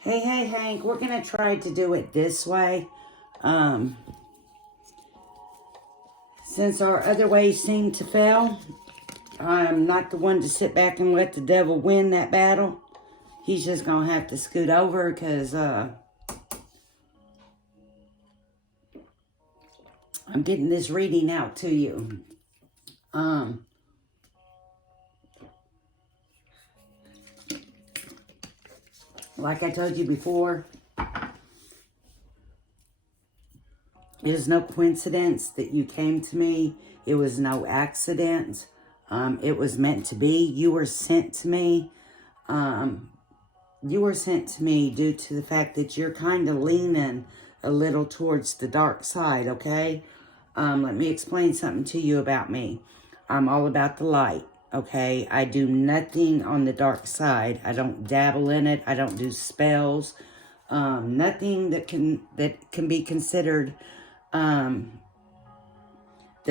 Hey, Hank, we're going to try to do it this way. Um, since our other ways seem to fail, I'm not the one to sit back and let the devil win that battle. He's just going to have to scoot over because I'm getting this reading out to you. Like I told you before, it is no coincidence that you came to me. It was no accident. It was meant to be. You were sent to me. You were sent to me due to the fact that you're kind of leaning a little towards the dark side, okay? Let me explain something to you about me. I'm all about the light, okay? I do nothing on the dark side. I don't dabble in it. I don't do spells. Nothing that can be considered the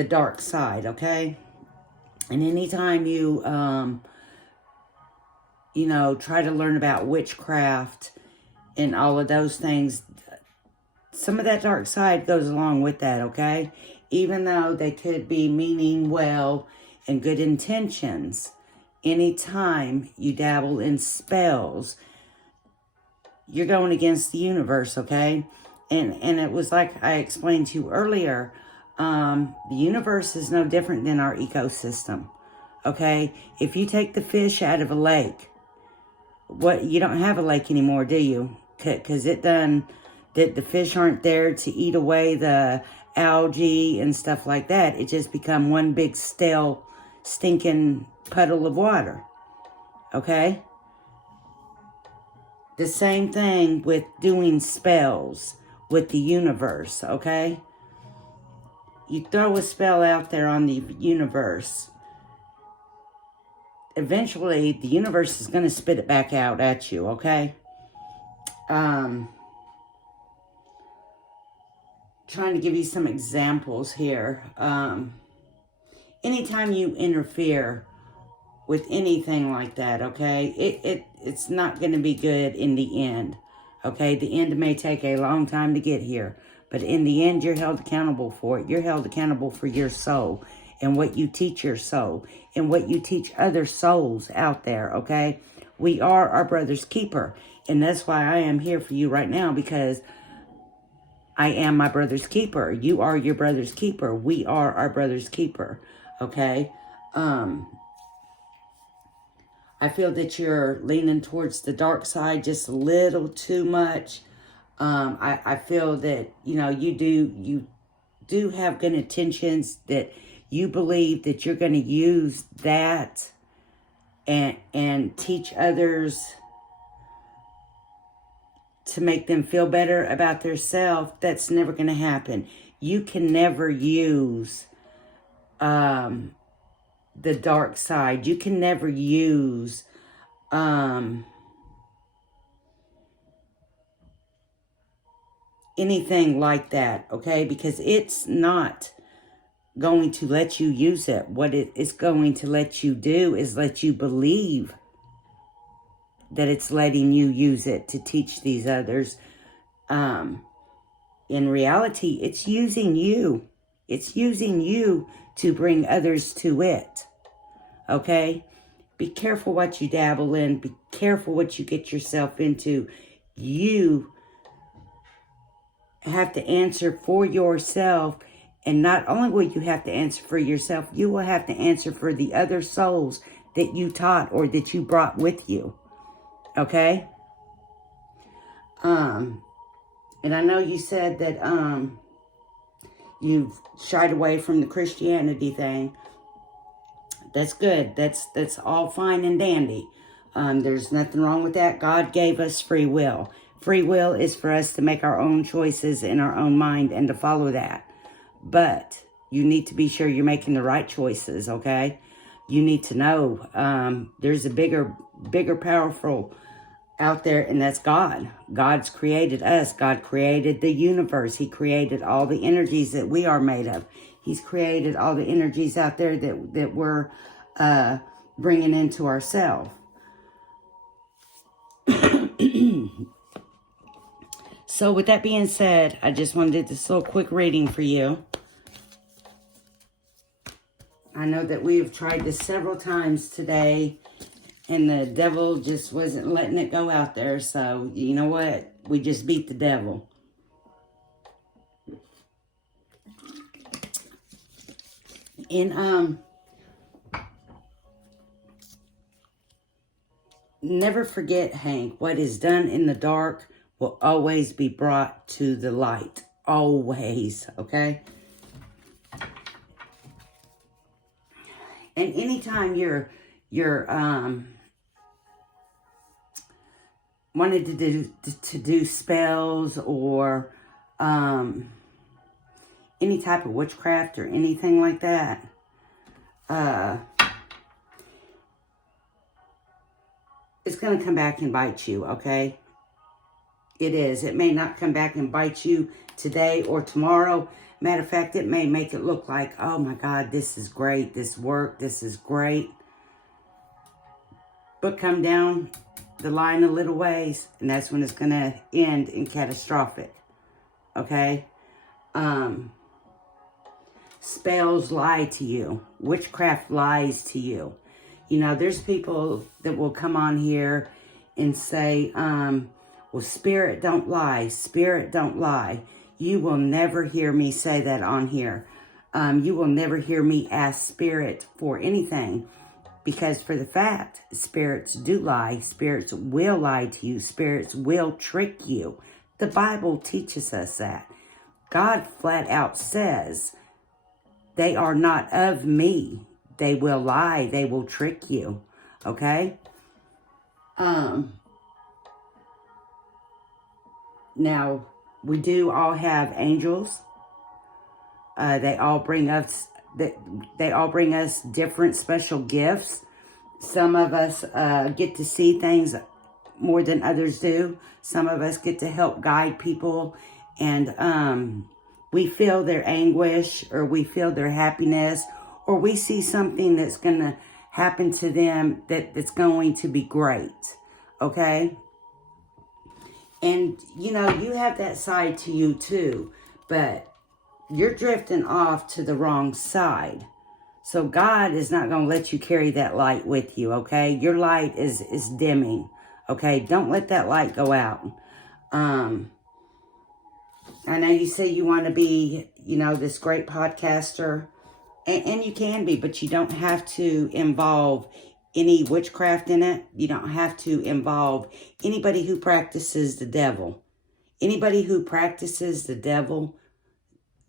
dark side, okay? And anytime you try to learn about witchcraft and all of those things, some of that dark side goes along with that, okay? Even though they could be meaning well and good intentions, anytime you dabble in spells, you're going against the universe, okay? And it was like I explained to you earlier, the universe is no different than our ecosystem, okay? If you take the fish out of a lake, you don't have a lake anymore, do you? Because the fish aren't there to eat away the algae and stuff like that. It just become one big stale, stinking puddle of water, okay? The same thing with doing spells with the universe, okay? You throw a spell out there on the universe, eventually the universe is going to spit it back out at you, okay? Trying to give you some examples here. Anytime you interfere with anything like that, okay, it's not going to be good in the end, okay? The end may take a long time to get here, but in the end, you're held accountable for it. You're held accountable for your soul and what you teach your soul and what you teach other souls out there, okay? We are our brother's keeper, and that's why I am here for you right now, because I am my brother's keeper. You are your brother's keeper. We are our brother's keeper, okay? I feel that you're leaning towards the dark side just a little too much. I feel that, you do have good intentions, that you believe that you're going to use that and teach others to make them feel better about themselves. That's never going to happen. You can never use the dark side. You can never use anything like that, okay? Because it's not going to let you use it. What it is going to let you do is let you believe that it's letting you use it to teach these others. In reality, it's using you. It's using you to bring others to it. Okay? Be careful what you dabble in. Be careful what you get yourself into. You have to answer for yourself. And not only will you have to answer for yourself, you will have to answer for the other souls that you taught or that you brought with you. Okay? And I know you said that you've shied away from the Christianity thing. That's good. That's all fine and dandy. There's nothing wrong with that. God gave us free will. Free will is for us to make our own choices in our own mind and to follow that. But you need to be sure you're making the right choices, okay? You need to know there's a bigger, powerful out there, and that's God. God's created us. God created the universe. He created all the energies that we are made of. He's created all the energies out there that we're bringing into ourselves. So with that being said, I just wanted to do this little quick reading for you. I know that we have tried this several times today, and the devil just wasn't letting it go out there. So, you know what? We just beat the devil. And, never forget, Hank, what is done in the dark will always be brought to the light. Always, okay? And anytime you're wanted to do spells or any type of witchcraft or anything like that, it's going to come back and bite you, okay? It is. It may not come back and bite you today or tomorrow. Matter of fact, it may make it look like, oh my God, this is great. This worked. This is great. But come down the line a little ways, and that's when it's going to end in catastrophic. Okay? Spells lie to you. Witchcraft lies to you. You know, there's people that will come on here and say, well, spirit don't lie. Spirit don't lie. You will never hear me say that on here. You will never hear me ask spirit for anything. Because for the fact, spirits do lie. Spirits will lie to you. Spirits will trick you. The Bible teaches us that. God flat out says, they are not of me. They will lie. They will trick you. Okay? Now, we do all have angels. They all bring us different special gifts. Some of us get to see things more than others do. Some of us get to help guide people, and we feel their anguish, or we feel their happiness, or we see something that's going to happen to them that's going to be great. Okay? And, you know, you have that side to you too, but you're drifting off to the wrong side. So God is not going to let you carry that light with you, okay? Your light is dimming, okay? Don't let that light go out. I know you say you want to be, you know, this great podcaster, and you can be, but you don't have to involve any witchcraft in it. You don't have to involve anybody who practices the devil. Anybody who practices the devil,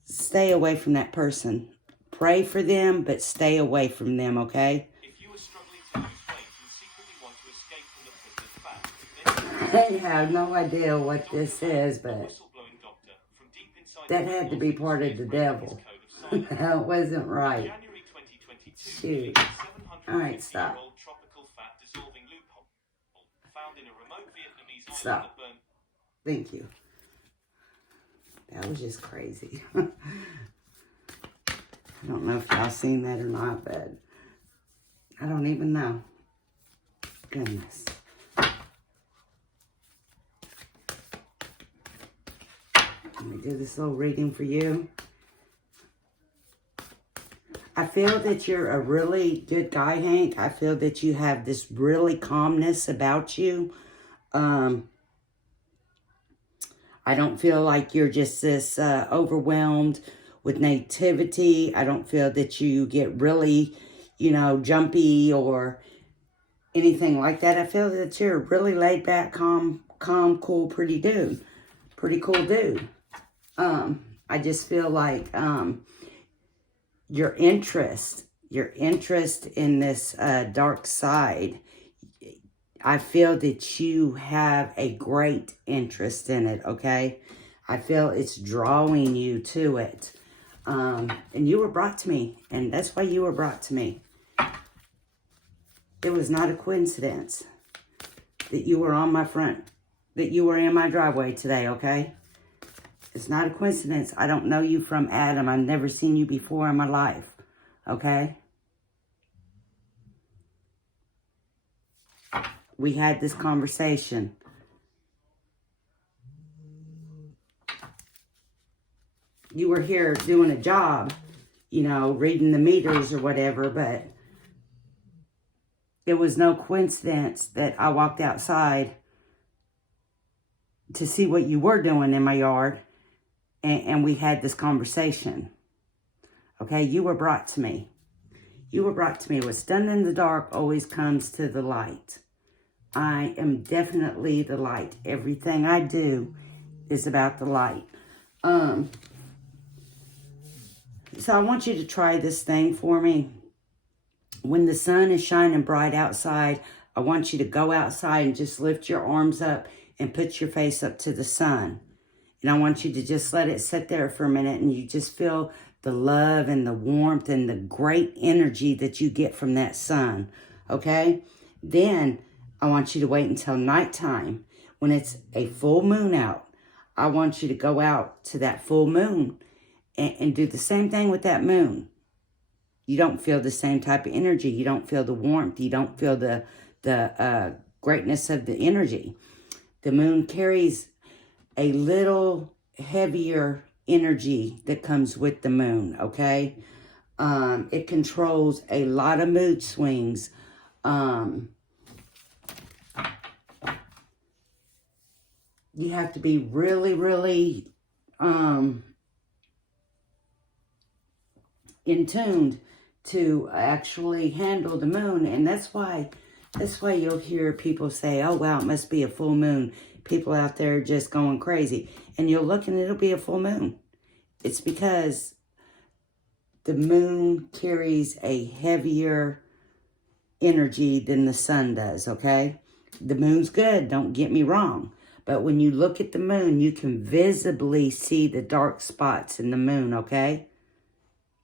stay away from that person. Pray for them, but stay away from them, okay? If you are struggling to lose weight and secretly want to escape from the pit of fat, I have no idea what this is, but that had to be part of the devil. That wasn't right. Shoot. Alright, stop. Stop. Thank you. That was just crazy. I don't know if y'all seen that or not, but I don't even know. Goodness. Let me do this little reading for you. I feel that you're a really good guy, Hank. I feel that you have this really calmness about you. I don't feel like you're just this overwhelmed with negativity. I don't feel that you get really, you know, jumpy or anything like that. I feel that you're a really laid back, calm, cool, pretty dude. Pretty cool dude. I just feel like your interest in this dark side, I feel that you have a great interest in it, okay? I feel it's drawing you to it. And you were brought to me, and that's why you were brought to me. It was not a coincidence that you were on my front, that you were in my driveway today, okay? It's not a coincidence. I don't know you from Adam. I've never seen you before in my life, okay? We had this conversation. you were here doing a job, you know, reading the meters or whatever, but it was no coincidence that I walked outside to see what you were doing in my yard, and we had this conversation. Okay, you were brought to me. You were brought to me. What's done in the dark always comes to the light. I am definitely the light. Everything I do is about the light. So I want you to try this thing for me. When the sun is shining bright outside, I want you to go outside and just lift your arms up and put your face up to the sun. And I want you to just let it sit there for a minute, and you just feel the love and the warmth and the great energy that you get from that sun, okay? Then I want you to wait until nighttime when it's a full moon out. I want you to go out to that full moon and do the same thing with that moon. You don't feel the same type of energy. You don't feel the warmth. You don't feel the greatness of the energy. The moon carries a little heavier energy that comes with the moon, okay? It controls a lot of mood swings. You have to be really, really in tune to actually handle the moon. And that's why you'll hear people say, oh, wow, it must be a full moon. People out there just going crazy. And you'll look and it'll be a full moon. It's because the moon carries a heavier energy than the sun does, okay? The moon's good, don't get me wrong. But when you look at the moon, you can visibly see the dark spots in the moon, okay?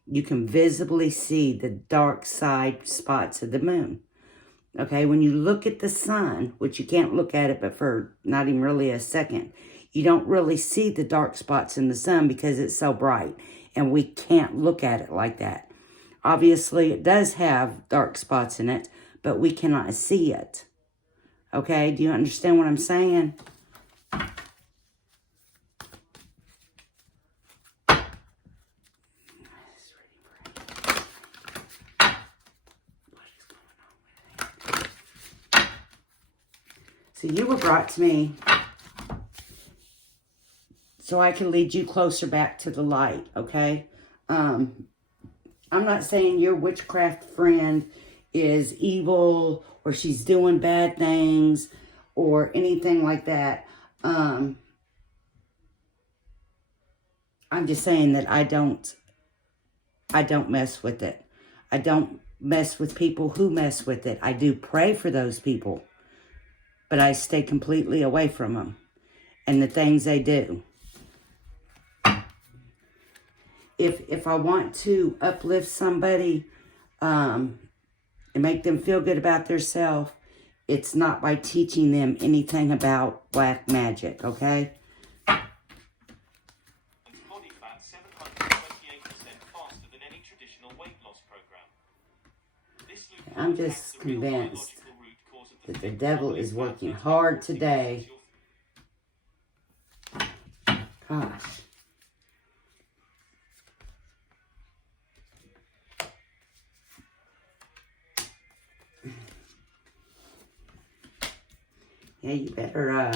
You can visibly see the dark side spots of the moon. Okay, when you look at the sun, which you can't look at it but for not even really a second, you don't really see the dark spots in the sun because it's so bright. And we can't look at it like that. Obviously, it does have dark spots in it, but we cannot see it. Okay, do you understand what I'm saying? So you were brought to me so I can lead you closer back to the light, okay? I'm not saying your witchcraft friend is evil or she's doing bad things or anything like that. I'm just saying that I don't mess with it. I don't mess with people who mess with it. I do pray for those people, but I stay completely away from them and the things they do. If I want to uplift somebody and make them feel good about themselves, it's not by teaching them anything about black magic, okay? Body fat 728% faster than any traditional weight loss program. This I'm just convinced that the devil is working hard today. Gosh. Yeah, you better,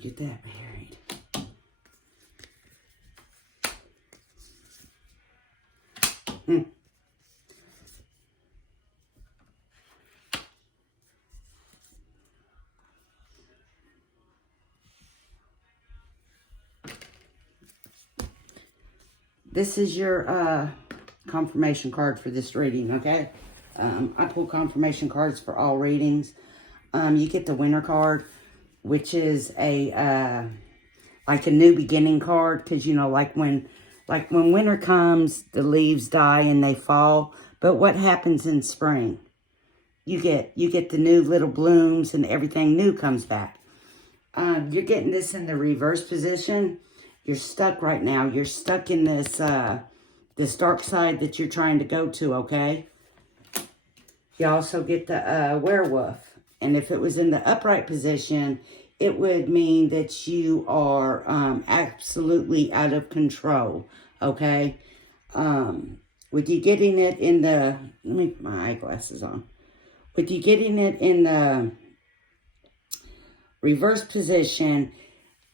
get that married. This is your, confirmation card for this reading, okay? I pull confirmation cards for all readings. You get the winter card, which is a like a new beginning card, because you know, like when winter comes, the leaves die and they fall. But what happens in spring? You get the new little blooms and everything new comes back. You're getting this in the reverse position. You're stuck right now. You're stuck in this this dark side that you're trying to go to, okay? You also get the werewolf. And if it was in the upright position, it would mean that you are absolutely out of control, okay? With you getting it in the, let me put my eyeglasses on. With you getting it in the reverse position,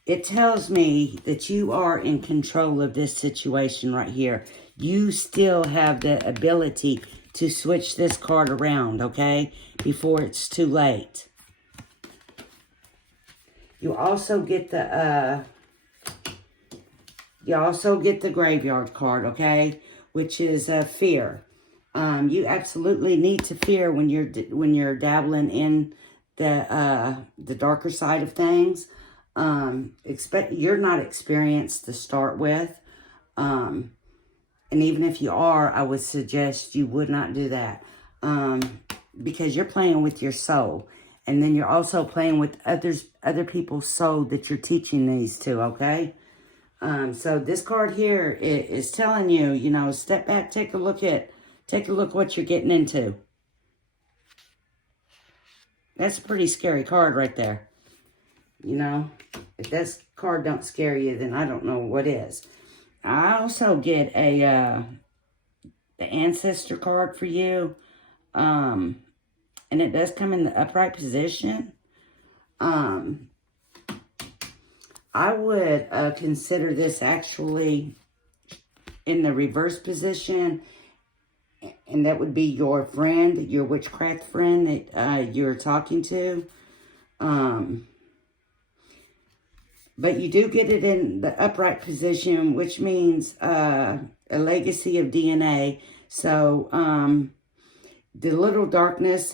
it tells me that you are in control of this situation right here. You still have the ability to switch this card around, okay? Before it's too late. You also get the graveyard card, okay? Which is fear. You absolutely need to fear when you're dabbling in the darker side of things. You're not experienced to start with. And even if you are, I would suggest you would not do that. Because you're playing with your soul. And then you're also playing with other people's soul that you're teaching these to, okay? So this card here is telling you, you know, step back, take a look what you're getting into. That's a pretty scary card right there. You know, if this card don't scare you, then I don't know what is. I also get the ancestor card for you. And it does come in the upright position. I would consider this actually in the reverse position. And that would be your friend, your witchcraft friend that you're talking to. But you do get it in the upright position, which means a legacy of DNA. So the little darkness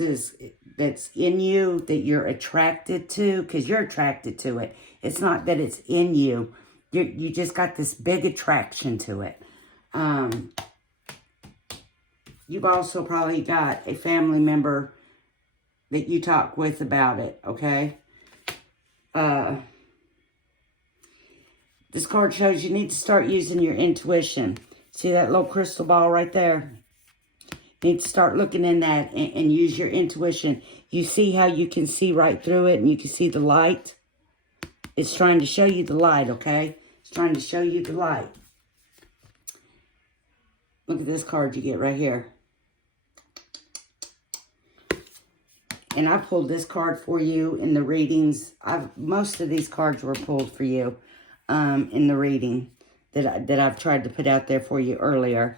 that's in you that you're attracted to, because you're attracted to it. It's not that it's in you. You just got this big attraction to it. You've also probably got a family member that you talk with about it, okay? This card shows you need to start using your intuition. See that little crystal ball right there? You need to start looking in that and use your intuition. You see how you can see right through it and you can see the light? It's trying to show you the light, okay? It's trying to show you the light. Look at this card you get right here. And I pulled this card for you in the readings. Most of these cards were pulled for you in the reading that I've tried to put out there for you earlier.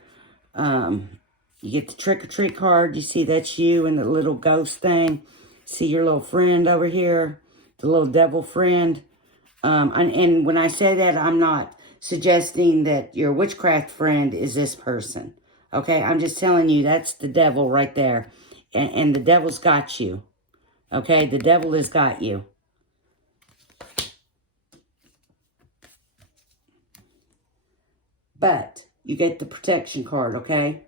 You get the trick or treat card. You see that's you and the little ghost thing. See your little friend over here, the little devil friend. And when I say that, I'm not suggesting that your witchcraft friend is this person. Okay, I'm just telling you that's the devil right there. And the devil's got you. Okay, the devil has got you. But you get the protection card, okay?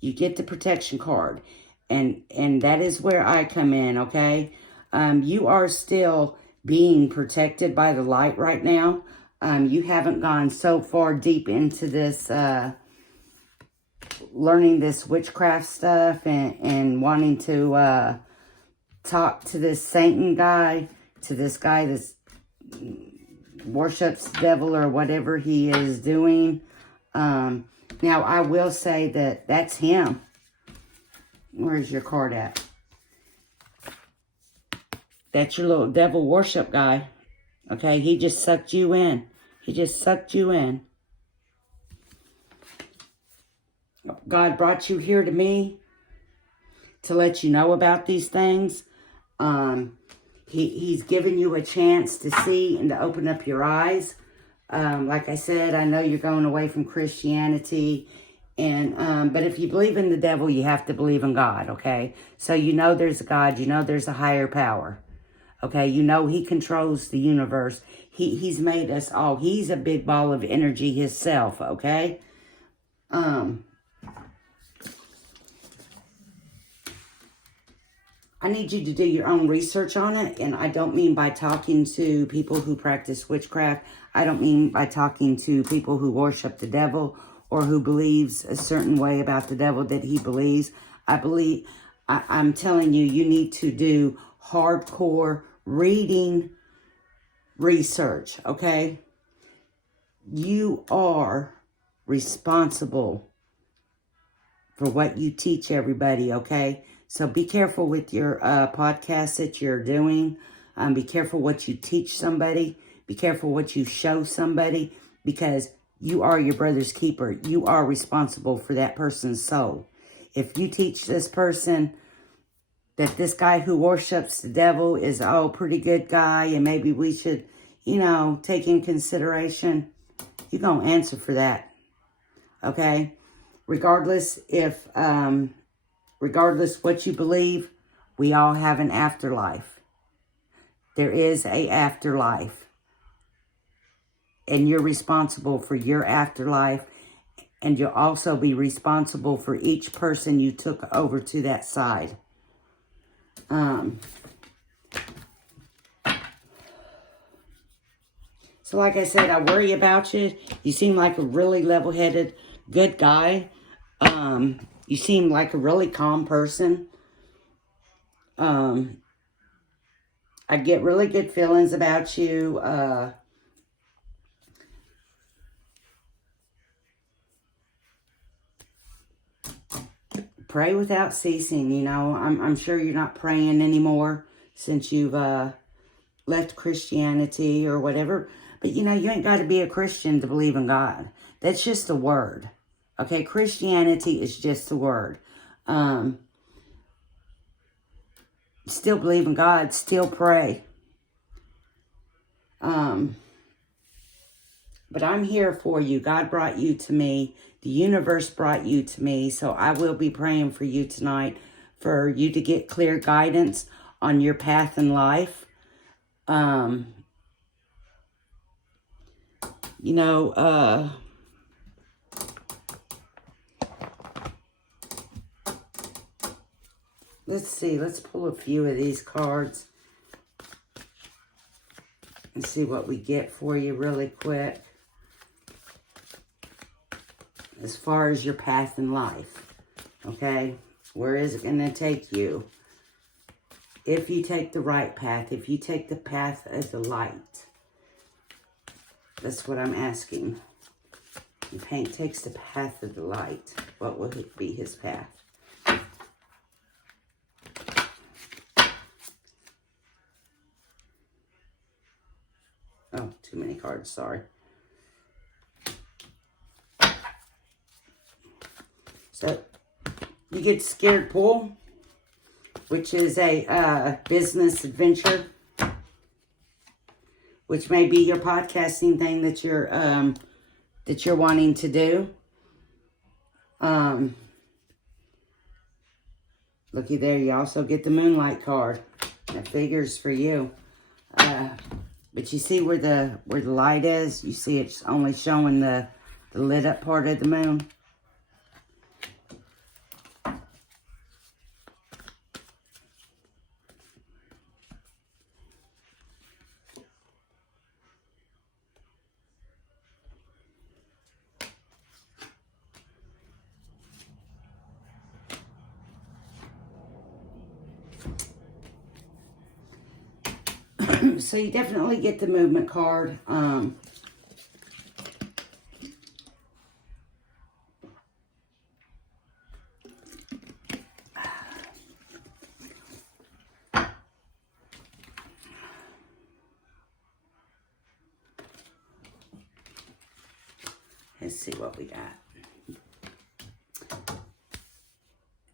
You get the protection card. And that is where I come in, okay? You are still being protected by the light right now. You haven't gone so far deep into this, learning this witchcraft stuff and wanting to talk to this Satan guy, to this guy that worships the devil or whatever he is doing. Now, I will say that that's him. Where's your card at? That's your little devil worship guy. Okay, he just sucked you in. He just sucked you in. God brought you here to me to let you know about these things. He's given you a chance to see and to open up your eyes. Like I said, I know you're going away from Christianity. But if you believe in the devil, you have to believe in God, okay? So you know there's a God. You know there's a higher power. Okay, you know he controls the universe. He's made us all. He's a big ball of energy himself, okay? I need you to do your own research on it, and I don't mean by talking to people who practice witchcraft. I don't mean by talking to people who worship the devil or who believes a certain way about the devil that he believes. I'm telling you, you need to do hardcore reading research, okay? You are responsible for what you teach everybody, okay? So be careful with your podcast that you're doing. Be careful what you teach somebody. Be careful what you show somebody, because you are your brother's keeper. You are responsible for that person's soul. If you teach this person that this guy who worships the devil is a pretty good guy and maybe we should, take in consideration, you're going to answer for that, okay? Regardless what you believe, we all have an afterlife. There is a afterlife. And you're responsible for your afterlife. And you'll also be responsible for each person you took over to that side. So like I said, I worry about you. You seem like a really level-headed, good guy. You seem like a really calm person. I get really good feelings about you. Pray without ceasing, I'm sure you're not praying anymore since you've left Christianity or whatever. But, you ain't got to be a Christian to believe in God. That's just a word. Okay, Christianity is just a word. Still believe in God. Still pray. But I'm here for you. God brought you to me. The universe brought you to me. So I will be praying for you tonight, for you to get clear guidance on your path in life. Let's see. Let's pull a few of these cards and see what we get for you really quick. As far as your path in life, okay? Where is it going to take you? If you take the right path, if you take the path of the light. That's what I'm asking. If Hank takes the path of the light, what will it be his path? Oh, too many cards, sorry. So, you get Scared Pool, which is a business adventure, which may be your podcasting thing that you're wanting to do. Looky there, you also get the Moonlight card. That figures for you. But you see where the light is? You see it's only showing the lit up part of the moon. So you definitely get the movement card. Let's see what we got.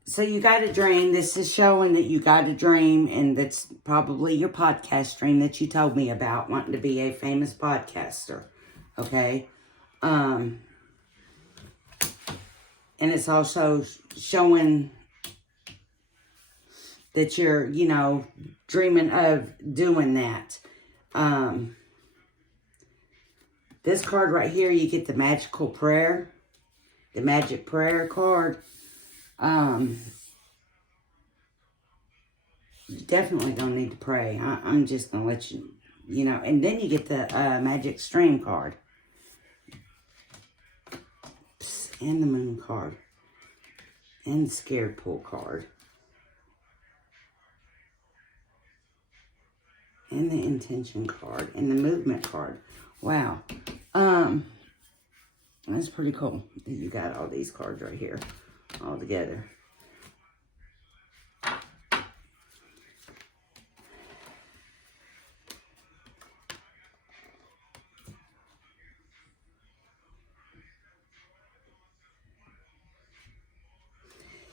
So you got a dream. This is showing that you got a dream, and that's probably your podcast dream that you told me about, wanting to be a famous podcaster. Okay? And it's also showing that you're, dreaming of doing that. This card right here, you get the magical prayer. The magic prayer card. You definitely don't need to pray. I'm just going to let you, and then you get the magic stream card. And the moon card. And the Scared Pool card. And the intention card and the movement card. Wow. That's pretty cool that you got all these cards right here all together.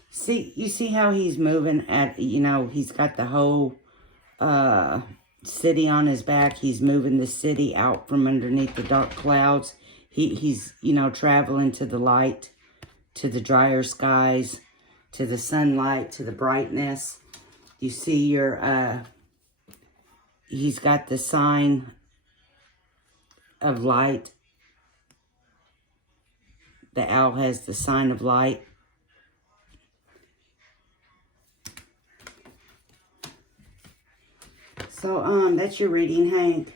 See, you see how he's moving at, you know, he's got the whole city on his back. He's moving the city out from underneath the dark clouds. He's, you know, traveling to the light, to the drier skies, to the sunlight, to the brightness. You see your, he's got the sign of light. The owl has the sign of light. So, that's your reading, Hank.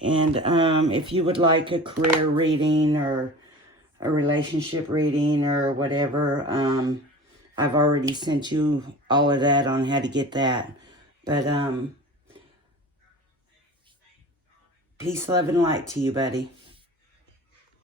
And, if you would like a career reading or a relationship reading or whatever, I've already sent you all of that on how to get that. But, peace, love, and light to you, buddy.